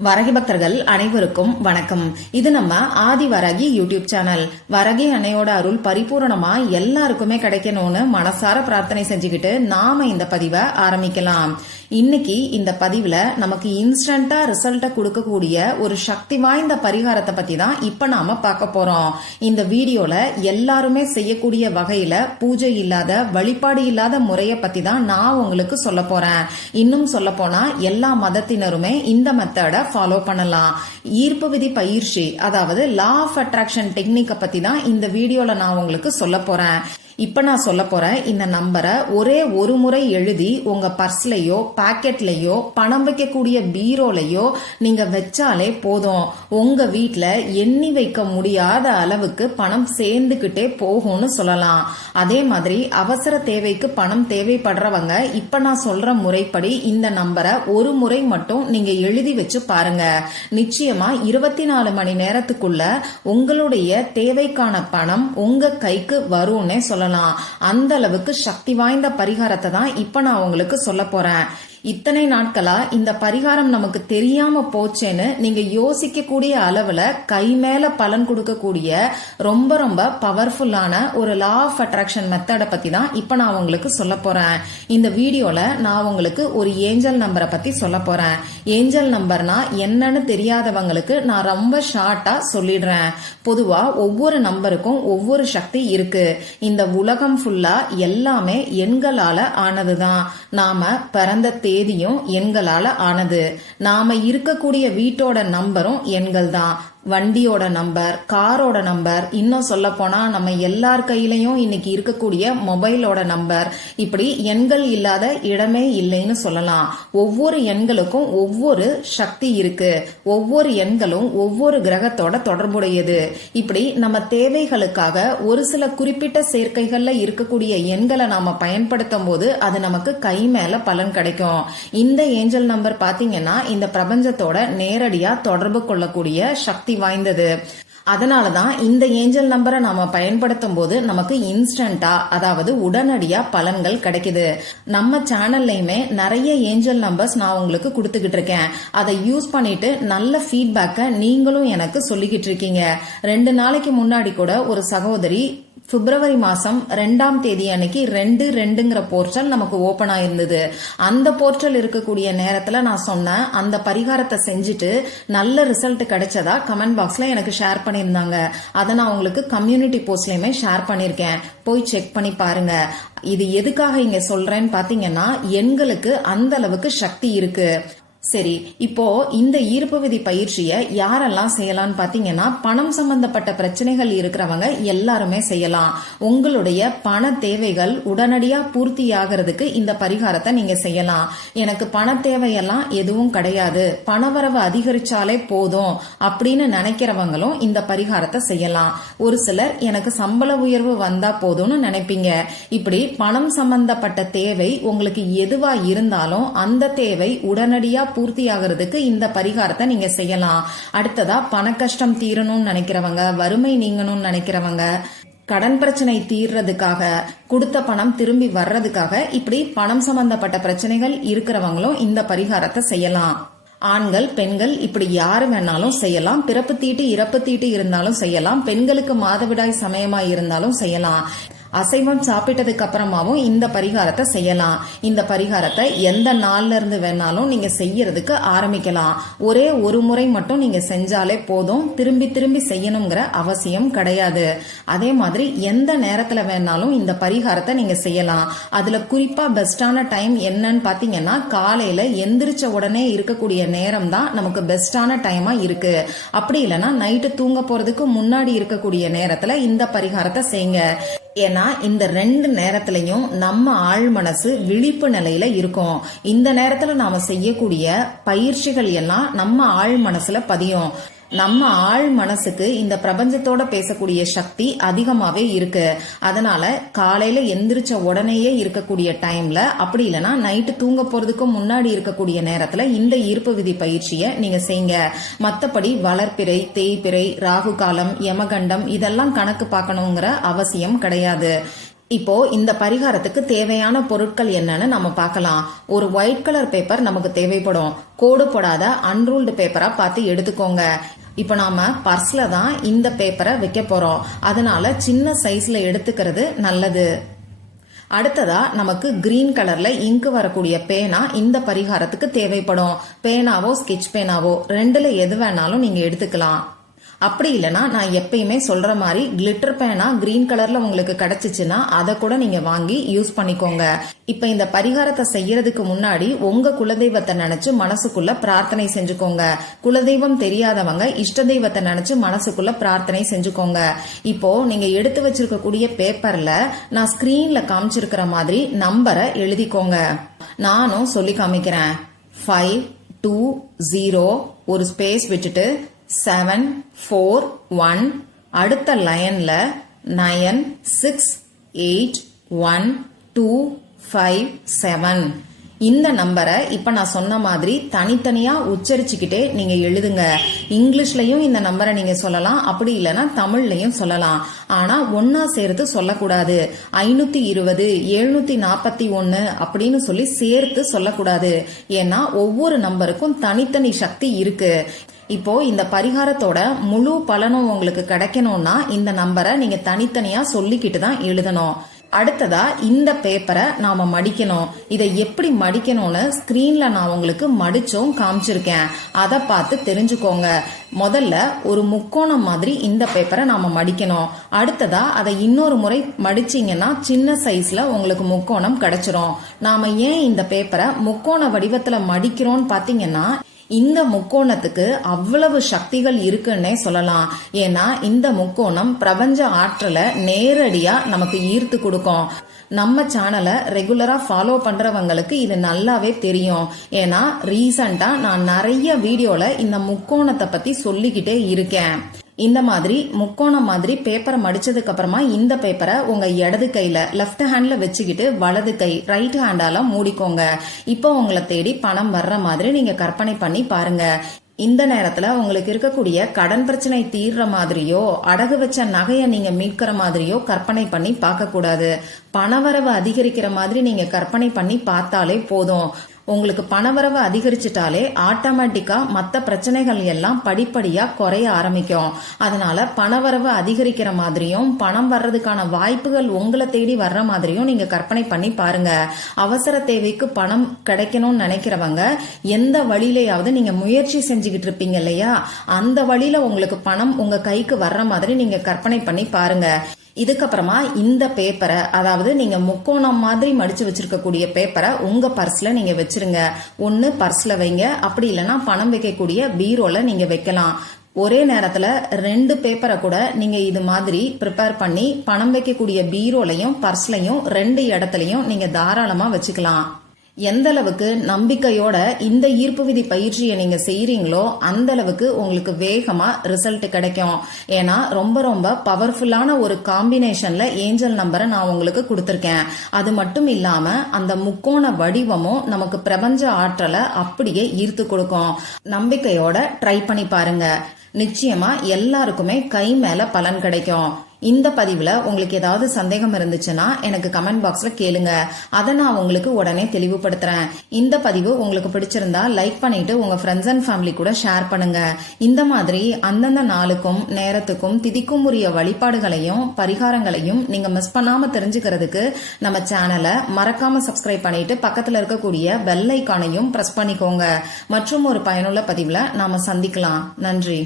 வரகி பக்தர்கள் அனைவருக்கும் வணக்கம். இது நம்ம ஆதி வரகி யூடியூப் சேனல். வரகி அன்னையோட அருள் பரிபூரணமா எல்லாருக்குமே கிடைக்கணும்னு மனசார பிரார்த்தனை செஞ்சுக்கிட்டு நாம இந்த பதிவை ஆரம்பிக்கலாம். இன்னைக்கு இந்த பதிவுல நமக்கு இன்ஸ்டன்டா ரிசல்ட்ட கொடுக்கக்கூடிய ஒரு சக்தி வாய்ந்த பரிகாரத்தை பத்தி தான் இப்ப நாம பார்க்க போறோம். இந்த வீடியோல எல்லாருமே செய்யக்கூடிய வகையில பூஜை இல்லாத வழிபாடு இல்லாத முறைய பத்தி தான் நான் உங்களுக்கு சொல்ல போறேன். இன்னும் சொல்ல போனா எல்லா மதத்தினருமே இந்த மெத்தட ஃபாலோ பண்ணலாம். ஈர்ப்பு விதி பயிற்சி, அதாவது லா ஆஃப் அட்ராக்ஷன் டெக்னிக்க பத்தி தான் இந்த வீடியோல நான் உங்களுக்கு சொல்ல போறேன். இப்ப நான் சொல்ல போறேன் இந்த நம்பரை ஒரே ஒரு முறை எழுதி உங்க பர்ஸ்லயோ பாக்கெட்லயோ பணம் வைக்கக்கூடிய பீரோலையோ நீங்க வச்சாலே போதும். உங்க வீட்ல எண்ணி வைக்க முடியாத அளவுக்கு பணம் சேர்ந்துகிட்டே போகும்னு சொல்லலாம். அதே மாதிரி அவசர தேவைக்கு பணம் தேவைப்படுறவங்க இப்ப நான் சொல்ற முறைப்படி இந்த நம்பரை ஒரு முறை மட்டும் நீங்க எழுதி வச்சு பாருங்க. நிச்சயமா 24 மணி நேரத்துக்குள்ள உங்களுடைய தேவைக்கான பணம் உங்க கைக்கு வரும்னே சொல்லலாம். அந்த அளவுக்கு சக்தி வாய்ந்த பரிகாரத்தை தான் இப்ப நான் உங்களுக்கு சொல்ல போறேன். இத்தனை நாட்களா இந்த பரிகாரம் நமக்கு தெரியாம போச்சேன்னு நீங்க யோசிக்க கூடிய அளவுல கை மேல பலன் கொடுக்கக்கூடிய ரொம்ப ரொம்ப பவர்ஃபுல்லான ஒரு லா ஆஃப் அட்ராக்ஷன் மெத்தட பத்தி தான் இப்ப நான் உங்களுக்கு சொல்ல போறேன். இந்த வீடியோல நான் உங்களுக்கு ஒரு ஏஞ்சல் நம்பரை பத்தி சொல்ல போறேன். ஏஞ்சல் நம்பர்னா என்னன்னு தெரியாதவங்களுக்கு நான் ரொம்ப ஷார்ட்டா சொல்லிடுறேன். பொதுவா ஒவ்வொரு நம்பருக்கும் ஒவ்வொரு சக்தி இருக்கு. இந்த உலகம் ஃபுல்லா எல்லாமே எண்களால ஆனதுதான். நாம பிறந்த தேதியும் எண்களால ஆனது. நாம இருக்கக்கூடிய வீட்டோட நம்பரும் எண்கள் தான். வண்டியோட நம்பர், காரோட நம்பர், இன்னும் சொல்ல போனா நம்ம எல்லார் கையிலையும் இன்னைக்கு இருக்கக்கூடிய மொபைலோட நம்பர், இப்படி எண்கள் இல்லாத இடமே இல்லைன்னு சொல்லலாம். ஒவ்வொரு எண்களுக்கும் ஒவ்வொரு சக்தி இருக்கு. ஒவ்வொரு எண்களும் ஒவ்வொரு கிரகத்தோட தொடர்புடையது. இப்படி நம்ம தேவைகளுக்காக ஒரு சில குறிப்பிட்ட சேர்க்கைகள்ல இருக்கக்கூடிய எண்களை நாம பயன்படுத்தும் போது அது நமக்கு கை மேல பலன் கிடைக்கும். இந்த ஏஞ்சல் நம்பர் பாத்தீங்கன்னா இந்த பிரபஞ்சத்தோட நேரடியா தொடர்பு கொள்ளக்கூடிய சக்தி வாய்ந்தது. அதனாலதான் இந்த ஏஞ்சல் நம்பரை நாம பயன்படுத்தும் போது நமக்கு இன்ஸ்டன்டா, அதாவது உடனடியா பலன்கள் கிடைக்குது. நம்ம சேனல்லையுமே நிறைய ஏஞ்சல் நம்பர்ஸ் நான் உங்களுக்கு கொடுத்துக்கிட்டு இருக்கேன். அதை யூஸ் பண்ணிட்டு நல்ல ஃபீட்பேக்க நீங்களும் எனக்கு சொல்லிக்கிட்டு இருக்கீங்க. 2 நாளைக்கு முன்னாடி கூட ஒரு சகோதரி பிப்ரவரி மாசம் 2ஆம் தேதி அன்னைக்கு 2/2ங்கிற போர்ட்டல் நமக்கு ஓபன் ஆயிருந்தது. அந்த போர்ட்டல் இருக்கக்கூடிய நேரத்துல நான் சொன்னேன் அந்த பரிகாரத்தை செஞ்சுட்டு நல்ல ரிசல்ட் கிடைச்சதா கமெண்ட் பாக்ஸ்ல எனக்கு ஷேர் பண்ணியிருந்தாங்க. அதை நான் உங்களுக்கு கம்யூனிட்டி போஸ்ட்லயுமே ஷேர் பண்ணிருக்கேன். போய் செக் பண்ணி பாருங்க. இது எதுக்காக இங்க சொல்றேன்னு பாத்தீங்கன்னா எண்களுக்கு அந்த அளவுக்கு சக்தி இருக்கு. சரி, இப்போ இந்த ஈர்ப்பு விதி பயிற்சியை யாரெல்லாம் செய்யலாம்னு பாத்தீங்கன்னா பணம் சம்பந்தப்பட்ட பிரச்சனைகள் இருக்கிறவங்க எல்லாருமே செய்யலாம். உங்களுடைய பண தேவைகள் உடனடியா பூர்த்தி ஆகிறதுக்கு இந்த பரிகாரத்தை நீங்க செய்யலாம். எனக்கு பண தேவையெல்லாம் எதுவும் கிடையாது, பணவரவு அதிகரிச்சாலே போதும் அப்படின்னு நினைக்கிறவங்களும் இந்த பரிகாரத்தை செய்யலாம். ஒரு சிலர் எனக்கு சம்பள உயர்வு வந்தா போதும்னு நினைப்பீங்க. இப்படி பணம் சம்பந்தப்பட்ட தேவை உங்களுக்கு எதுவா இருந்தாலும் அந்த தேவை உடனடியா பூர்த்தி ஆகிறதுக்கு இந்த பரிகாரத்தை நீங்க செய்யலாம். அடுத்ததா பண கஷ்டம் தீரணும்னு நினைக்கிறவங்க, வறுமை நீங்கணும்னு நினைக்கிறவங்க, கடன் பிரச்சனை தீர்றதுக்காக, கொடுத்த பணம் திரும்பி வர்றதுக்காக, இப்படி பணம் சம்பந்தப்பட்ட பிரச்சனைகள் இருக்கிறவங்களும் இந்த பரிகாரத்தை செய்யலாம். ஆண்கள் பெண்கள் இப்படி யாரு வேணாலும் செய்யலாம். பிறப்பு தீட்டு இறப்பு தீட்டு இருந்தாலும் செய்யலாம். பெண்களுக்கு மாதவிடாய் சமயமா இருந்தாலும் செய்யலாம். அசைவம் சாப்பிட்டதுக்கு அப்புறமாவும் இந்த பரிகாரத்தை செய்யலாம். இந்த பரிகாரத்தை எந்த நாள்ல இருந்து வேணாலும் நீங்க செய்யறதுக்கு ஆரம்பிக்கலாம். ஒரே ஒரு முறை மட்டும் நீங்க செஞ்சாலே போதும். திரும்பி திரும்பி செய்யணுங்கிற அவசியம் கிடையாது. அதே மாதிரி எந்த நேரத்துல வேணாலும் இந்த பரிகாரத்தை நீங்க செய்யலாம். அதுல குறிப்பா பெஸ்டான டைம் என்னன்னு பாத்தீங்கன்னா காலையில எந்திரிச்ச உடனே இருக்கக்கூடிய நேரம் தான் நமக்கு பெஸ்டான டைமா இருக்கு. அப்படி இல்லைன்னா நைட்டு தூங்க போறதுக்கு முன்னாடி இருக்கக்கூடிய நேரத்துல இந்த பரிகாரத்தை செய்யுங்க. ஏன்னா இந்த 2 நேரத்திலையும் நம்ம ஆழ் மனசு விழிப்பு நிலையில இருக்கும். இந்த நேரத்துல நாம செய்யக்கூடிய பயிற்சிகள் எல்லாம் நம்ம ஆழ் மனசுல பதியும். நம்ம ஆழ் மனசுக்கு இந்த பிரபஞ்சத்தோட பேசக்கூடிய சக்தி அதிகமாவே இருக்கு. அதனால காலையில எந்திரிச்ச உடனேயே இருக்கக்கூடிய டைம்ல, அப்படி இல்லைன்னா நைட்டு தூங்க போறதுக்கு முன்னாடி இருக்கக்கூடிய நேரத்துல இந்த ஈர்ப்பு விதி பயிற்சியை நீங்க செய்யுங்க. மத்தபடி வளர்ப்பிறை, தேய்பிறை, ராகு காலம், யமகண்டம் இதெல்லாம் கணக்கு பார்க்கணுங்கிற அவசியம் கிடையாது. இப்போ இந்த பரிகாரத்துக்கு தேவையான பொருட்கள் என்னன்னு நம்ம பார்க்கலாம். ஒரு ஒயிட் கலர் பேப்பர் நமக்கு தேவைப்படும். கோடு போடாத அன்ரூல்டு பேப்பரா பார்த்து எடுத்துக்கோங்க. இப்ப நாம பர்ஸ்ல தான் இந்த பேப்பரை வைக்க போறோம். அதனால சின்ன சைஸ்ல எடுத்துக்கிறது நல்லது. அடுத்ததா நமக்கு கிரீன் கலர்ல இங்கு வரக்கூடிய பேனா இந்த பரிகாரத்துக்கு தேவைப்படும். பேனாவோ ஸ்கெட்ச் பேனாவோ ரெண்டுல எது வேணாலும் நீங்க எடுத்துக்கலாம். அப்படி இல்லைன்னா நான் எப்பயுமே சொல்ற மாதிரி கிளிட்டர் பேனா கிரீன் கலர்ல உங்களுக்கு கிடைச்சிச்சுன்னா அதை கூட நீங்க வாங்கி யூஸ் பண்ணிக்கோங்க. இப்ப இந்த பரிகாரத்தை செய்யறதுக்கு முன்னாடி உங்க குலதெய்வத்தை நினைச்சு மனசுக்குள்ள பிரார்த்தனை செஞ்சுக்கோங்க. குலதெய்வம் தெரியாதவங்க இஷ்ட தெய்வத்தை நினைச்சு மனசுக்குள்ள பிரார்த்தனை செஞ்சுக்கோங்க. இப்போ நீங்க எடுத்து வச்சிருக்கக்கூடிய பேப்பர்ல நான் ஸ்கிரீன்ல காமிச்சிருக்கிற மாதிரி நம்பரை எழுதிக்கோங்க. நானும் சொல்லி காமிக்கிறேன். 520 ஒரு ஸ்பேஸ் விட்டுட்டு 741 அடுத்த லைன்ல 96812557 இந்த நம்பரை இப்ப நான் சொன்ன மாதிரி தனித்தனியா உச்சரிச்சுக்கிட்டே நீங்க எழுதுங்க. இங்கிலீஷ்லயும் இந்த நம்பரை நீங்க சொல்லலாம், அப்படி இல்லைன்னா தமிழ்லயும் சொல்லலாம். ஆனா ஒன்னா சேர்த்து சொல்லக்கூடாது. 520 741 அப்படின்னு சொல்லி சேர்த்து சொல்லக்கூடாது. ஏன்னா ஒவ்வொரு நம்பருக்கும் தனித்தனி சக்தி இருக்கு. இப்போ இந்த பரிகாரத்தோட முழு பலனும் உங்களுக்கு கிடைக்கணும்னா இந்த நம்பரை நீங்க தனித்தனியா சொல்லிக்கிட்டு தான் எழுதணும். அடுத்ததா இந்த பேப்பரை நாம மடிக்கணும். இதை எப்படி மடிக்கணும்னு ஸ்கிரீன்ல நான் உங்களுக்கு மடிச்சும் காமிச்சிருக்கேன். அதை பார்த்து தெரிஞ்சுக்கோங்க. முதல்ல ஒரு முக்கோணம் மாதிரி இந்த பேப்பரை நாம மடிக்கணும். அடுத்ததா அதை இன்னொரு முறை மடிச்சீங்கன்னா சின்ன சைஸ்ல உங்களுக்கு முக்கோணம் கிடைச்சிரும். நாம ஏன் இந்த பேப்பரை முக்கோண வடிவத்துல மடிக்கிறோம்னு பாத்தீங்கன்னா இந்த முக்கோணத்துக்கு அவ்வளவு சக்திகள் இருக்குன்னே சொல்லலாம். ஏன்னா இந்த முக்கோணம் பிரபஞ்ச ஆற்றலை நேரடியா நமக்கு ஈர்த்து கொடுக்கும். நம்ம சேனலை ரெகுலரா ஃபாலோ பண்றவங்களுக்கு இது நல்லாவே தெரியும். ஏன்னா ரீசண்டா நான் நிறைய வீடியோல இந்த முக்கோணத்தை பத்தி சொல்லிக்கிட்டே இருக்கேன். இந்த மாதிரி முக்கோணம் மாதிரி பேப்பரை மடிச்சதுக்கு அப்புறமா இந்த பேப்பரை உங்க இடது கையில லெஃப்ட் ஹேண்ட்ல வச்சுக்கிட்டு வலது கை ரைட் ஹேண்டால மூடிக்கோங்க. இப்போ உங்களை தேடி பணம் வர்ற மாதிரி நீங்க கற்பனை பண்ணி பாருங்க. இந்த நேரத்துல உங்களுக்கு இருக்கக்கூடிய கடன் பிரச்சனை தீர்ற மாதிரியோ அடகு வச்ச நகைய நீங்க மீட்கிற மாதிரியோ கற்பனை பண்ணி பார்க்க கூடாது. பணவரவு அதிகரிக்கிற மாதிரி நீங்க கற்பனை பண்ணி பார்த்தாலே போதும். உங்களுக்கு பணவரவு அதிகரிச்சிட்டாலே ஆட்டோமேட்டிக்கா மற்ற பிரச்சனைகள் எல்லாம் படிப்படியா குறைய ஆரம்பிக்கும். அதனால பணவரவு அதிகரிக்கிற மாதிரியும் பணம் வர்றதுக்கான வாய்ப்புகள் உங்களை தேடி வர்ற மாதிரியும் நீங்க கற்பனை பண்ணி பாருங்க. அவசர தேவைக்கு பணம் கிடைக்கணும்னு நினைக்கிறவங்க எந்த வழியிலையாவது நீங்க முயற்சி செஞ்சுக்கிட்டு இருப்பீங்க இல்லையா, அந்த வழியில உங்களுக்கு பணம் உங்க கைக்கு வர்ற மாதிரி நீங்க கற்பனை பண்ணி பாருங்க. இதுக்கப்புறமா இந்த பேப்பரை, அதாவது நீங்க முக்கோணம் மாதிரி மடிச்சு வச்சிருக்கக்கூடிய பேப்பரை உங்க பர்ஸ்ல நீங்க வச்சிருங்க. ஒன்னு பர்ஸ்ல வைங்க, அப்படி இல்லைன்னா பணம் வைக்கக்கூடிய பீரோல நீங்க வைக்கலாம். ஒரே நேரத்துல 2 பேப்பரை கூட நீங்க இது மாதிரி ப்ரிப்பேர் பண்ணி பணம் வைக்கக்கூடிய பீரோலையும் பர்ஸ்லயும் 2 இடத்துலயும் நீங்க தாராளமா வச்சுக்கலாம். எந்த அளவுக்கு நம்பிக்கையோட இந்த ஈர்ப்பு விதி பயிற்சியை நீங்க செய்யறீங்களோ அந்த அளவுக்கு உங்களுக்கு வேகமா ரிசல்ட் கிடைக்கும். ஏன்னா ரொம்ப ரொம்ப பவர்ஃபுல்லான ஒரு காம்பினேஷன்ல ஏஞ்சல் நம்பரை நான் உங்களுக்கு கொடுத்திருக்கேன். அது மட்டும் இல்லாம அந்த முக்கோண வடிவமும் நமக்கு பிரபஞ்ச ஆற்றலை அப்படியே ஈர்த்து கொடுக்கும். நம்பிக்கையோட ட்ரை பண்ணி பாருங்க. நிச்சயமா எல்லாருக்குமே கை மேல பலன் கிடைக்கும். இந்த பதிவுல உங்களுக்கு ஏதாவது சந்தேகம் இருந்துச்சுன்னா எனக்கு கமெண்ட் பாக்ஸ்ல கேளுங்க. அதை நான் உங்களுக்கு உடனே தெளிவுபடுத்துறேன். இந்த பதிவு உங்களுக்கு பிடிச்சிருந்தா லைக் பண்ணிட்டு உங்க ஃப்ரெண்ட்ஸ் அண்ட் ஃபேமிலி கூட ஷேர் பண்ணுங்க. இந்த மாதிரி அந்தந்த நாளுக்கும் நேரத்துக்கும் திதிக்கும் உரிய வழிபாடுகளையும் பரிகாரங்களையும் நீங்க மிஸ் பண்ணாம தெரிஞ்சுக்கிறதுக்கு நம்ம சேனலை மறக்காம சப்ஸ்கிரைப் பண்ணிட்டு பக்கத்துல இருக்கக்கூடிய பெல் ஐகானையும் பிரஸ் பண்ணிக்கோங்க. மற்றும் ஒரு பயனுள்ள பதிவுல நாம சந்திக்கலாம். நன்றி.